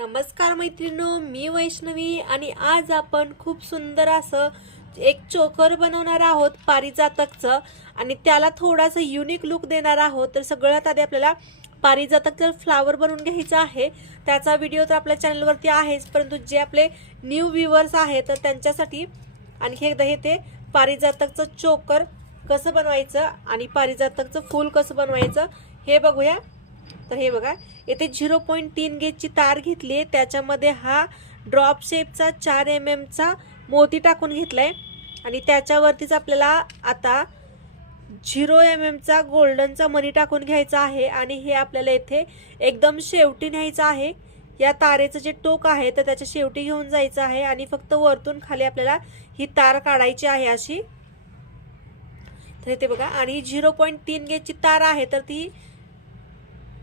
नमस्कार मैत्रिणींनो, मी वैष्णवी आणि आज आपण खूप सुंदर असं एक चोकर बनवणार आहोत पारिजातकचं आणि त्याला थोडासा युनिक लुक देणार आहोत। तर सगळ्यात आधी आपल्याला पारिजातकचं फ्लावर बनवून घ्यायचं आहे। त्याचा व्हिडिओ तर आपल्या चॅनलवरती आहेच, परंतु जे आपले न्यू व्ह्यूअर्स आहेत तर त्यांच्यासाठी आणखी एकदा हे ते पारिजातकचं चोकर कसं बनवायचं आणि पारिजातकचं फूल कसं बनवायचं हे बघूया। तर हे बघा, येथे 0.3 गेजची तार घेतली आहे, त्याच्यामध्ये हा ड्रॉप शेपचा 4 mm चा मोती टाकून घेतलाय आणि त्याच्यावरतीच आपल्याला आता 0 mm चा गोल्डनचा मणी टाकून घ्यायचा आहे आणि हे आपल्याला इथे एकदम शेवटी न्यायचं आहे। या तारेचं जे टोक आहे तर त्याच्या शेवटी घेऊन जायचं आहे आणि फक्त वरतून खाली आपल्याला ही तार काढायची आहे अशी। तर इथे बघा, आणि 0.3 गेजची तार आहे तर ती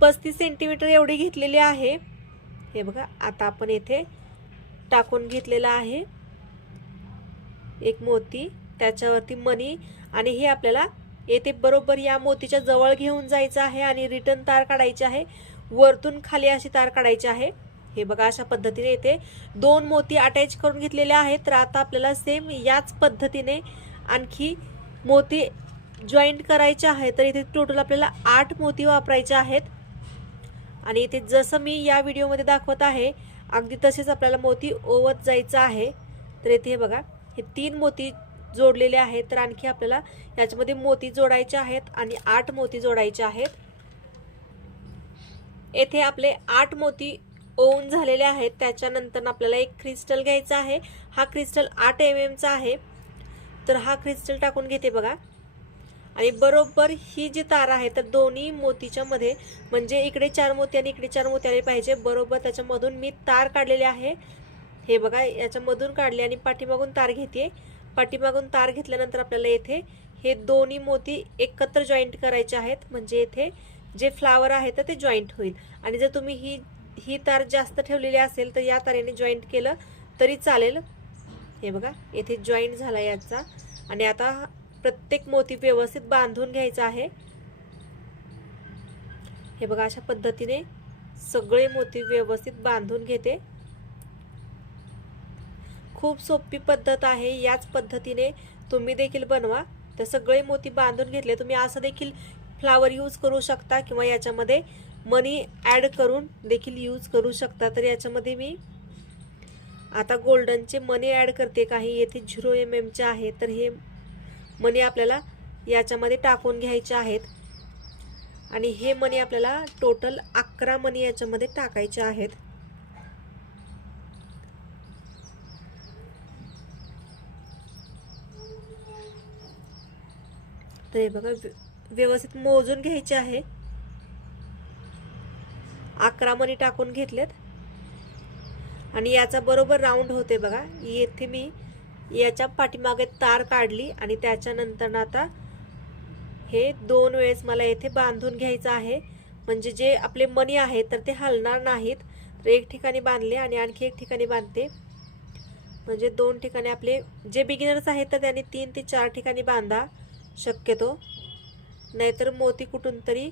35 सेंटीमीटर एवढी घेतलेली आहे। हे बघा, आता आपण येथे टाकून घेतलेला आहे एक मोती, त्याच्यावरती मणी आणि हे आपल्याला येथे बरोबर या मोतीच्या जवळ घेऊन जायचं आहे आणि रिटर्न तार काढायची आहे, वरतून खाली अशी तार काढायची आहे। हे बघा, अशा पद्धतीने येथे 2 मोती अटॅच करून घेतलेले आहेत। तर आता आपल्याला सेम याच पद्धतीने आणखी मोती जॉईंट करायचे आहे। तर इथे टोटल आपल्याला 8 मोती वापरायचे आहेत आणि इथे जसं मी या व्हिडिओमध्ये दाखवत आहे अगदी तसेच आपल्याला मोती ओवत जायचं आहे। तर इथे हे बघा, हे 3 मोती जोडलेले आहेत, तर आणखी आपल्याला याच्यामध्ये मोती जोडायचे आहेत आणि 8 मोती जोडायचे आहेत। येथे आपले 8 मोती ओवून झालेले आहेत। त्याच्यानंतर आपल्याला एक क्रिस्टल घ्यायचा आहे। हा क्रिस्टल 8 mm चा आहे, तर हा क्रिस्टल टाकून घेते बघा आणि बरोबर ही जी तार आहे तर दोन्ही मोतीच्या मध्ये, म्हणजे इकडे 4 मोती आणि इकडे 4 मोती आले पाहिजे, बरोबर त्याच्यामधून मी तार काढलेले आहे। हे बघा, याच्यामधून काढले आणि पाठीमागून तार घेते। पाठीमागून तार घेतल्यानंतर आपल्याला येथे हे दोन्ही मोती एकत्र जॉईंट करायचे आहेत, म्हणजे येथे जे फ्लावर आहे तर ते जॉईंट होईल। आणि जर तुम्ही ही तार जास्त ठेवलेली असेल तर या तारेने जॉईंट केलं तरी चालेल। हे बघा, येथे जॉईंट झाला याचा आणि आता प्रत्येक मोती व्यवस्थित बांधून घ्यायचा आहे। हे बघा, अशा पद्धतीने सगळे मोती व्यवस्थित बांधून घेते। खूप सोपी पद्धत आहे, याच पद्धतीने तुम्ही देखील बनवा। तर सगळे मोती बांधून घेतले, तुम्ही असं देखील फ्लावर यूज करू शकता किंवा याच्यामध्ये मनी ॲड करून देखील यूज करू शकता। तर याच्यामध्ये मी आता गोल्डनचे मनी ॲड करते, काही येथे 0 mm चे आहे, तर हे मणी आपल्याला याच्यामध्ये टाकून घ्यायचे आहेत आणि हे मणी आपल्याला टोटल 11 मणी याच्यामध्ये टाकायचे आहेत। तर हे बघा, व्यवस्थित मोजून घ्यायचे आहे। 11 मणी टाकून घेतलेत आणि याचा बरोबर राऊंड होते बघा। येथे मी याच्या पाठीमागे तार काढली आणि त्याच्यानंतर आता हे 2 वेळेस मला येथे बांधून घ्यायचं आहे, म्हणजे जे आपले मणी आहेत तर ते हलणार नाहीत। तर एक ठिकाणी बांधले आणि आणखी एक ठिकाणी बांधते, म्हणजे 2 ठिकाणी आपले जे बिगिनर्स आहेत तर त्यांनी 3 ते 4 ठिकाणी बांधा शक्यतो, नाहीतर मोती कुठून तरी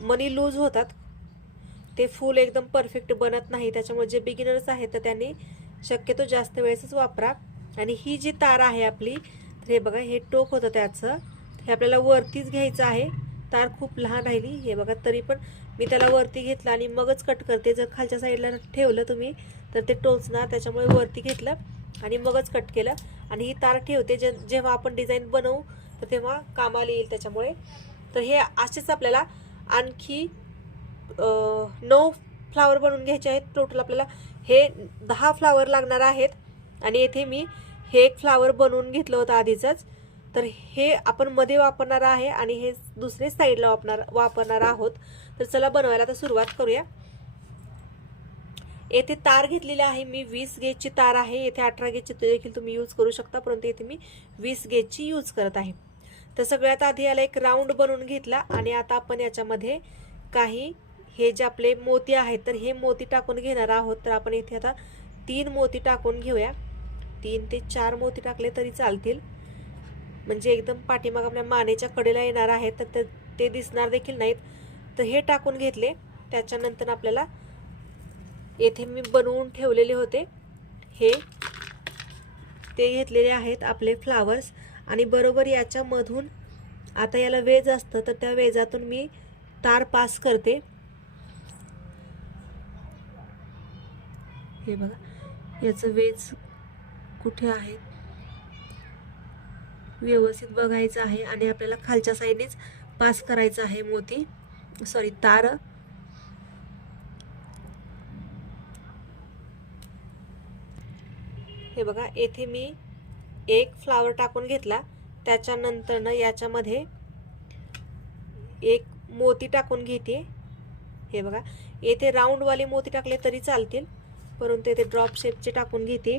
मणी लूज होतात, ते फूल एकदम परफेक्ट बनत नाही। त्याच्यामुळे जे बिगिनर्स आहेत तर त्यांनी शक्यतो जास्त वेळेसच वापरा। आणि ही जी तार आहे आपली, तर हे बघा, हे टोक होतं त्याचं, हे आपल्याला वरतीच घ्यायचं आहे। तार खूप लहान राहिली, हे बघा, तरी पण मी त्याला वरती घेतलं आणि मगच कट करते। जर खालच्या साईडला ठेवलं तुम्ही तर ते टोचणार, त्याच्यामुळे वरती घेतलं आणि मगच कट केलं। आणि ही तार ठेवते जेव्हा आपण डिझाईन बनवू तर तेव्हा कामाला येईल त्याच्यामुळे। तर हे असेच आपल्याला आणखी 9 फ्लावर बनवून घ्यायचे आहेत। टोटल आपल्याला हे 10 फ्लावर लागणार आहेत आणि येथे मी हे एक फ्लावर बनवून घेतलं होतं आधीच, तर हे आपण मध्ये वापरणार आहे आणि हे दुसरे साईडला वापरणार आहोत। तर चला बनवायला तर सुरुवात करूया। येथे तार घेतलेली आहे मी 20 गेजची तार आहे, येथे 18 गेजची देखील तुम्ही यूज करू शकता, परंतु येथे मी 20 गेजची यूज करत आहे। तर सगळ्यात आधी याला एक राऊंड बनवून घेतला आणि आता आपण याच्यामध्ये काही हे जे आपले मोती आहेत तर हे मोती टाकून घेणार आहोत। तर आपण इथे आता 3 मोती टाकून घेऊया, 3 ते 4 मोती टाकले तरी चालतील, म्हणजे एकदम पाठीमाग आपल्या मानेच्या कडेला येणार आहेत तर ते दिसणार देखील नाहीत। तर हे टाकून घेतले, त्याच्यानंतर आपल्याला येथे मी बनवून ठेवलेले होते हे ते घेतलेले आहेत आपले फ्लावर्स. आणि बरोबर याच्यामधून आता याला वेज असतं तर त्या वेजातून मी तार पास करते. हे बघा याचं वेज कुठे आहे व्यवस्थित बघायचं आहे आणि आपल्याला खालच्या साईडनेच पास करायचं आहे मोती तार. हे बघा येथे मी एक फ्लावर टाकून घेतला. त्याच्यानंतर ना याच्यामध्ये एक मोती टाकून घेते. हे बघा येथे राऊंडवाले मोती टाकले तरी चालतील, परंतु येथे ड्रॉप शेपचे टाकून घेते.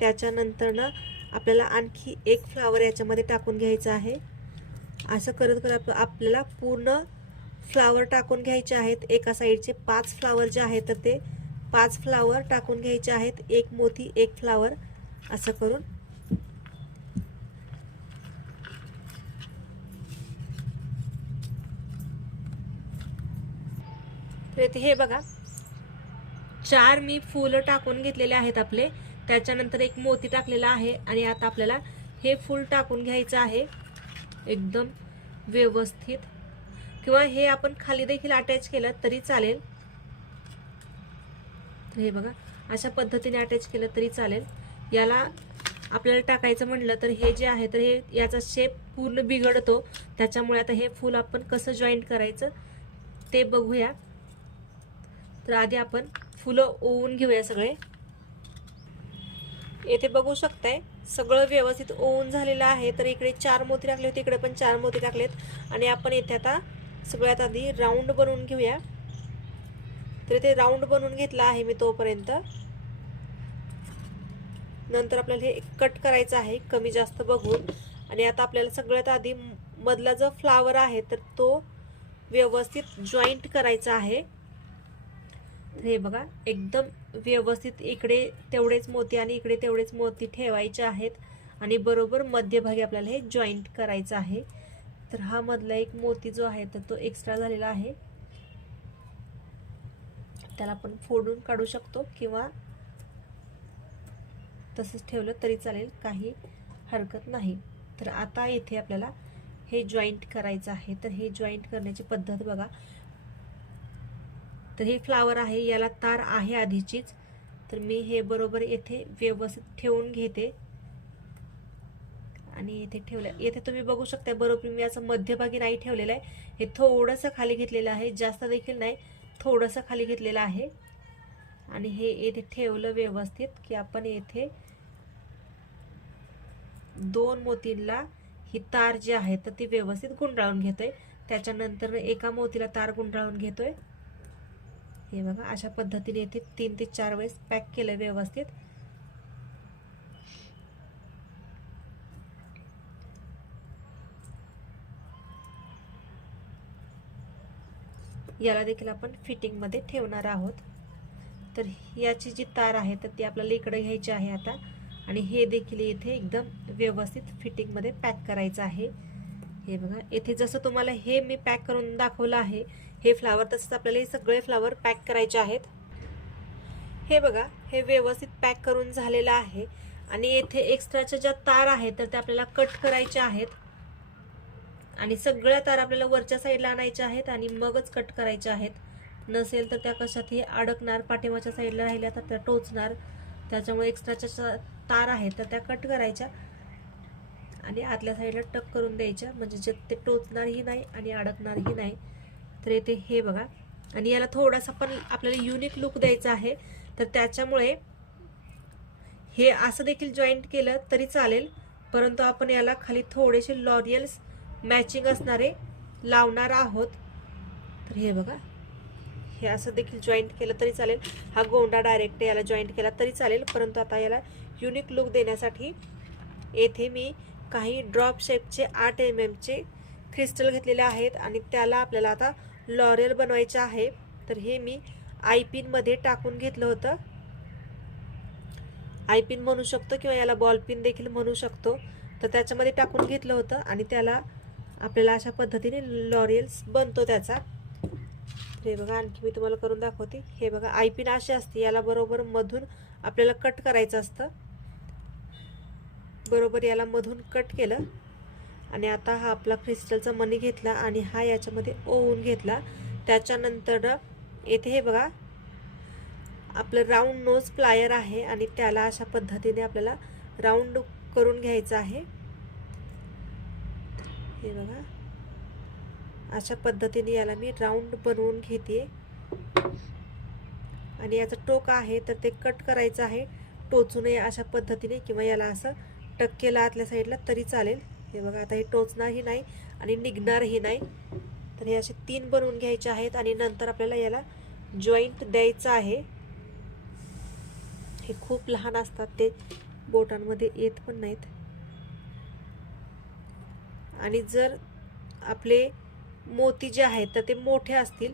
त्याच्यानंतर ना आपल्याला आणखी एक फ्लावर याच्यामध्ये टाकून घ्यायचा आहे. असं करत करत आपल्याला पूर्ण फ्लावर टाकून घ्यायचे आहेत. एका साईडचे 5 फ्लावर जे आहेत तर ते 5 फ्लावर टाकून घ्यायचे आहेत. एक मोती एक फ्लावर असं करून. तर इथे हे बघा 4 मी फुलं टाकून घेतलेले आहेत आपले. त्याच्यानंतर एक मोती टाकलेला आहे आणि आता आपल्याला हे फूल टाकून घ्यायचं आहे एकदम व्यवस्थित, किंवा हे आपण खाली देखील अटॅच केलं तरी चालेल. तर हे बघा अशा पद्धतीने अटॅच केलं तरी चालेल. याला आपल्याला टाकायचं म्हटलं तर हे जे आहे तर हे याचा शेप पूर्ण बिघडतो. त्याच्यामुळे आता हे फूल आपण कसं जॉईंट करायचं ते बघूया. तर आधी आपण फुलं ओवून घेऊया सगळे. येथे बघू शकताय सगळं व्यवस्थित ओवून झालेलं आहे. तर इकडे 4 मोती टाकले होते, इकडे पण 4 मोती टाकलेत. आणि आपण इथे आता सगळ्यात आधी राऊंड बनवून घेऊया. तर इथे राऊंड बनवून घेतला आहे मी तोपर्यंत. नंतर आपल्याला हे कट करायचं आहे कमी जास्त बघून. आणि आता आपल्याला सगळ्यात आधी मधला जो फ्लावर आहे तर तो व्यवस्थित जॉईंट करायचा आहे. हे बघा एकदम व्यवस्थित इकडे तेवढेच मोती आणि इकडे तेवढेच मोती ठेवायचे आहेत आणि बरोबर मध्यभागी आपल्याला हे जॉईंट करायचं आहे. तर हा मधला एक मोती जो आहे तर तो एक्स्ट्रा झालेला आहे, त्याला आपण फोडून काढू शकतो किंवा तसंच ठेवलं तरी चालेल, काही हरकत नाही. तर आता इथे आपल्याला हे जॉईंट करायचं आहे. तर हे जॉईंट करण्याची पद्धत बघा. तर हे फ्लावर आहे याला तार आहे आधीचीच, तर मी हे बरोबर येथे व्यवस्थित ठेवून घेते आणि इथे ठेवलं. येथे तुम्ही बघू शकता बरोबर मी असं मध्यभागी नाही ठेवलेलं आहे, हे थोडंसं खाली घेतलेलं आहे, जास्त देखील नाही, थोडंसं खाली घेतलेलं आहे. आणि हे येथे ठेवलं व्यवस्थित की आपण येथे 2 मोतींना ही तार जी आहे तर ती व्यवस्थित गुंडाळून घेतोय. त्याच्यानंतर एका मोतीला तार गुंडाळून घेतोय. हे बघा अशा पद्धतीने येथे 3 ते 4 वेळेस पॅक केलं व्यवस्थित. याला देखील आपण फिटिंग मध्ये ठेवणार आहोत. तर याची जी तार आहे तर ती आपल्याला इकडे घ्यायची आहे आता, आणि हे देखील इथे एकदम व्यवस्थित फिटिंग मध्ये पॅक करायचं आहे. हे बघा येथे जसं तुम्हाला हे मी पॅक करून दाखवलं आहे हे फ्लावर, तसंच आपल्याला हे सगळे फ्लावर पॅक करायचे आहेत. हे बघा हे व्यवस्थित पॅक करून झालेलं आहे. आणि येथे एक्स्ट्राच्या ज्या तार आहेत तर त्या आपल्याला कट करायच्या आहेत आणि सगळ्या तार आपल्याला वरच्या साईडला आणायच्या आहेत आणि मगच कट करायच्या आहेत. नसेल तर त्या कशातही अडकणार, पाठीमागच्या साईडला राहिल्या तर त्या टोचणार. त्याच्यामुळे एक्स्ट्राच्या तार आहेत तर त्या कट करायच्या आणि आतल्या साईडला टक करून द्यायच्या, म्हणजे ते टोचणारही नाही आणि अडकणारही नाही. तर इथे हे बघा, आणि याला थोडासा पण आपल्याला युनिक लुक द्यायचा आहे, तर त्याच्यामुळे हे असं देखील जॉईंट केलं तरी चालेल, परंतु आपण याला खाली थोडेसे लॉरियल्स मॅचिंग असणारे लावणार आहोत. तर हे बघा हे असं देखील जॉईंट केलं तरी चालेल. हा गोंडा डायरेक्ट याला जॉईंट केला तरी चालेल, परंतु आता याला युनिक लुक देण्यासाठी येथे मी काही ड्रॉप शेपचे 8 mm चे क्रिस्टल घेतलेले आहेत आणि त्याला आपल्याला आता लॉरियल बनवायचे आहे. तर हे मी आयपिन मध्ये टाकून घेतलं होतं. आयपिन म्हणू शकतो किंवा याला बॉल पिन देखील म्हणू शकतो. तर त्याच्यामध्ये टाकून घेतलं होतं आणि त्याला आपल्याला अशा पद्धतीने लॉरियल्स बनतो त्याचा. हे बघा आणखी मी तुम्हाला करून दाखवते. हे बघा आय पिन अशी असते, याला बरोबर मधून आपल्याला कट करायचं असतं. बरोबर याला मधून कट केलं आणि आता हा आपला क्रिस्टलचा मणी घेतला आणि हा याच्यामध्ये ओवून घेतला. त्याच्यानंतर येथे हे बघा आपलं राऊंड नोज प्लायर आहे आणि त्याला अशा पद्धतीने आपल्याला राऊंड करून घ्यायचं आहे. हे बघा अशा पद्धतीने याला मी राऊंड बनवून घेते आणि याचं टोक आहे तर ते कट करायचं आहे, टोचू नये अशा पद्धतीने, किंवा याला असं टक्केला आतल्या साईडला तरी चालेल. हे बघा आता हे टोचणारही नाही आणि निघणारही नाही. तर हे असे 3 बनवून घ्यायचे आहेत आणि नंतर आपल्याला याला जॉईंट द्यायचं आहे. हे खूप लहान असतात, ते बोटांमध्ये येत पण नाहीत. आणि जर आपले मोती जे आहेत तर ते मोठे असतील,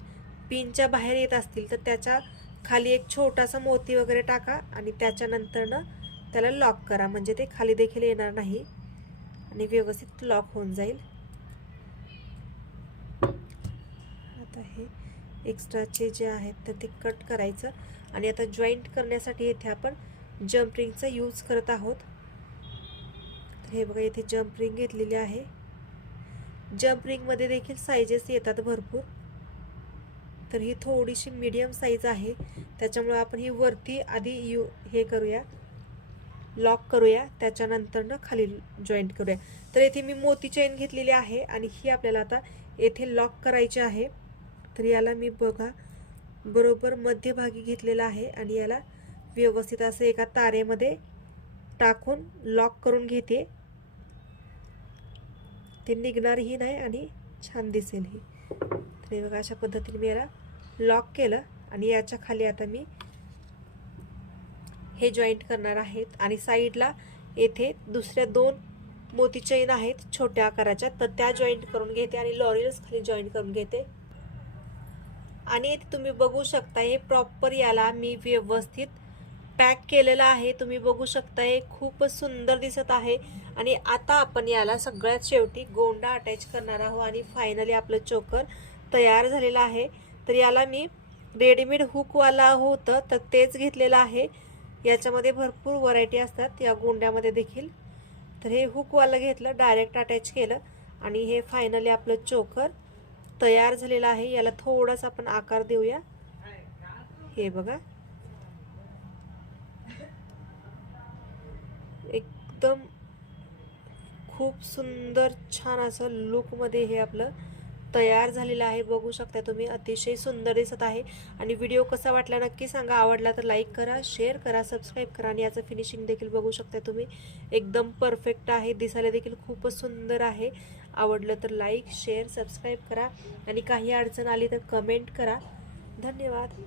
पिनच्या बाहेर येत असतील, तर त्याच्या खाली एक छोटासा मोती वगैरे टाका आणि त्याच्यानंतर त्याला लॉक करा, म्हणजे ते खाली देखील येणार नाही आणि व्यवस्थित लॉक होऊन जाईल. आता हे एक्स्ट्राचे जे आहेत तर ते कट करायचं आणि आता जॉईंट करण्यासाठी येथे आपण जम्प रिंगचा यूज करत आहोत. हे बघा इथे जम्प रिंग घेतलेली आहे. जम्प रिंगमध्ये देखील साईजेस येतात भरपूर, तर ही थोडीशी मीडियम साईज आहे, त्याच्यामुळे आपण ही वरती आधी हे करूया, लॉक करूया, त्याच्यानंतर खाली जॉईंट करूया. तर येथे मी मोती चेन घेतलेली आहे आणि ही आपल्याला आता येथे लॉक करायची आहे. तर याला मी बघा बरोबर मध्यभागी घेतलेला आहे आणि याला व्यवस्थित असं एका तारेमध्ये टाकून लॉक करून घेते. ते निघणारही नाही आणि छान दिसेल ही. तर हे बघा अशा पद्धतीने मी याला लॉक केलं आणि याच्या खाली आता मी हे जॉईंट करणार आहेत आणि साईडला येथे दुसऱ्या 2 मोती चेन आहेत छोट्या आकाराच्या, तर त्या जॉईंट करून घेते आणि लॉरियल्स खाली जॉईंट करून घेते. आणि इथे तुम्ही बघू शकता हे प्रॉपर याला मी व्यवस्थित पॅक केलेलं आहे. तुम्ही बघू शकता हे खूपच सुंदर दिसत आहे. आणि आता आपण याला सगळ्यात शेवटी गोंडा अटॅच करणार आहोत आणि फायनली आपलं चोकर तयार झालेलं आहे. तर याला मी रेडीमेड हुकवाला होतं तर तेच घेतलेलं आहे. याच्यामध्ये भरपूर व्हरायटी असतात या गोंड्यामध्ये देखील. तर हे हुकवाला घेतलं, डायरेक्ट अटॅच केलं आणि हे फायनली आपलं चोकर तयार झालेलं आहे. याला थोडासा आपण आकार देऊया. हे बघा एकदम खूप सुंदर छान असं लुकमध्ये हे आपलं तयार झालेलं आहे. बघू शकता तुम्ही, अतिशय सुंदर दिसत आहे. आणि व्हिडिओ कसा वाटला नक्की सांगा. आवडला तर लाईक करा, शेअर करा, सबस्क्राईब करा. आणि याचं फिनिशिंग देखील बघू शकता तुम्ही, एकदम परफेक्ट आहे. दिसायला देखील खूपच सुंदर आहे. आवडलं तर लाईक, शेअर, सबस्क्राईब करा आणि काही अडचण आली तर कमेंट करा. धन्यवाद.